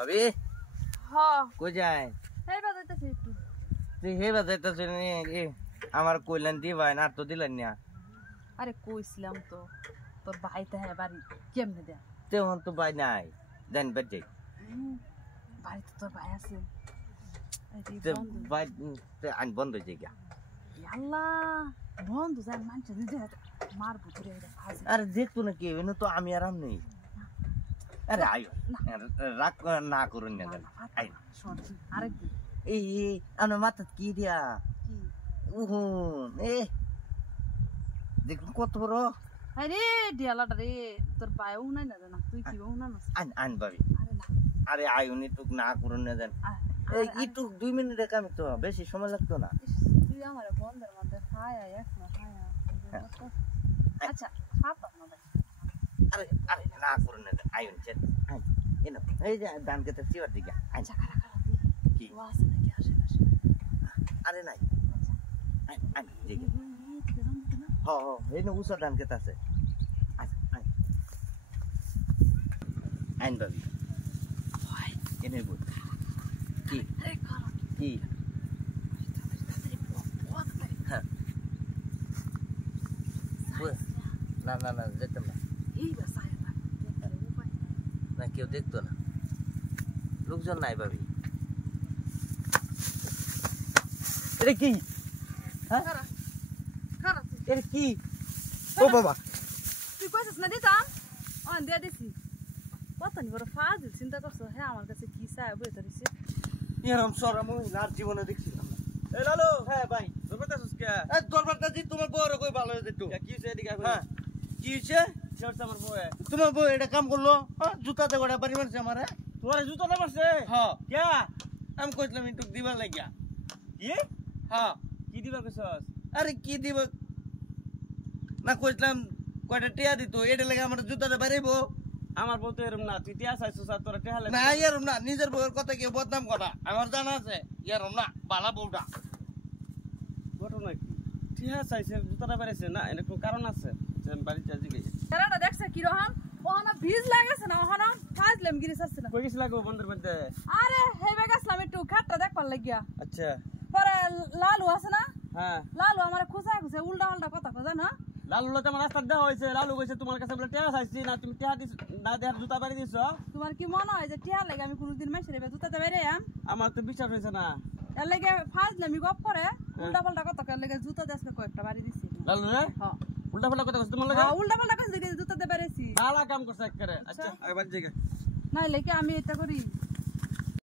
ভাবি কই যায় তুই হেবা যাইতেছ আমার কইলেন দিবাই না তো দিলেন না আরে কইছিলাম তো তোর ভাই তো হ্যাঁ বাড়ি কেমনে দেয় তেমন তো ভাই নাই দেন বেদ বাড়িতে তোর ভাই আছে ভাই আইন বন্ধ হয়ে যায় আল্লাহ বন্ধ যায় মানুষ মারবো তোরে আরে দেখতো না কি তো আমি আরাম নেই আরে আয়ো রাগ না করুন না আরেক এই আমার মাথা কি দিয়া উহুন দেখুন কত বড় আরে ডিয়ালাটা রে তোর ভাইও নাই না জানা তুই কি বউ না আন ভাবি আরে না আরে আয়ুনি টুক না করুন না জান এই ইটুক 2 মিনিটে কাম তো বেশি সময় লাগতো না তুই আমার বন্ধের মধ্যে হায় এক না হায় আচ্ছা পাপা না ভাই আরে আরে না করুন না আয়ুন চেত আই এনো এই যে দান কেতে চিওর দিকে আচ্ছা কারা কি ওয়াস নাকি আসে আরে নাই আই দিকে হ এই নো উসা দান কেতে আছে আই আইন বাবি হয় এনে বল কি কি না না না যেতাম না না কেউ দেখতো না লোকজন নাই ভাবি এটা কি এটা কি ও বাবা তুই কইছিস না দিতাম অন দিয়া দিছি কত নি বড় ফাজিল চিন্তা করছো হ্যাঁ আমার কাছে কি চাই বই ধরিছে এরকম সরম আর জীবনে দেখছিলাম না এ লালু হ্যাঁ ভাই দরবারটাছস কে এ দরবারটা দি তোমার বউর কই ভালো হয়ে যেত কি হইছে এদিকে হ্যাঁ কি হইছে চড়ছে আমার বউয়ে তোমার বউ এটা কাম করলো জুতা দে গোড়া বাড়ি মারছে আমারে তোরে জুতো না মারছে হ্যাঁ কে আমি কইছিলাম একটু দিবার লাগিয়া কি হ্যাঁ কি দিবা কইছস আরে কি দিব না কইছিলাম কয়টা টিয়া দিত এটা লাগে আমার জুতাতে বাড়াইবো আমার বউ তো এরম না তুই টিয়া চাইছস আর তোরা টিয়া না এরম না নিজের বউয়ের কথা কি বদনাম করা আমার জানা আছে এরম না বালা বউটা ঘটনা কি টিয়া চাইছে জুতাটা বেরেছে না এর কোনো কারণ আছে যে বাড়িতে আজকে গেছে এরাটা দেখছ কি রহন ওহনা ভিজ লাগেছে না ওহনা ফাজলাম গিরি সারছে না কই গেছিলা গো বন্ধের মধ্যে আরে হেবে গেছলাম একটু খাটটা দেখবার লাগিয়া আচ্ছা পরে লালু আছে না হ্যাঁ লালু আমার খুশা উল্টা উল্টা কথা কয় না লালু লোকে আমার রাস্তা দেওয়া হয়েছে লালু কইছে তোমার কাছে বলে টিয়া চাইছি না তুমি টিয়া দিছ না দেয়ার জুতা বাড়ি দিছ তোমার কি মনে হয় যে টিয়া লাগে আমি কোনদিন মাইছে রে জুতাতে বাইরে আমার তো বিশ্বাস হয়েছে না এর লাগে ফাজলামি গপ করে উল্টা পাল্টা কথা কয় লাগে জুতা দেশকে কয়েকটা বাড়ি দিছি লালু রে হ্যাঁ উল্টা পাল্টা কথা কইছ তোমার লাগে উল্টা পাল্টা কথা জুতাতে বাইরেছি ভালো কাম করছ একবারে আচ্ছা এবার জায়গা না লেকে আমি এটা করি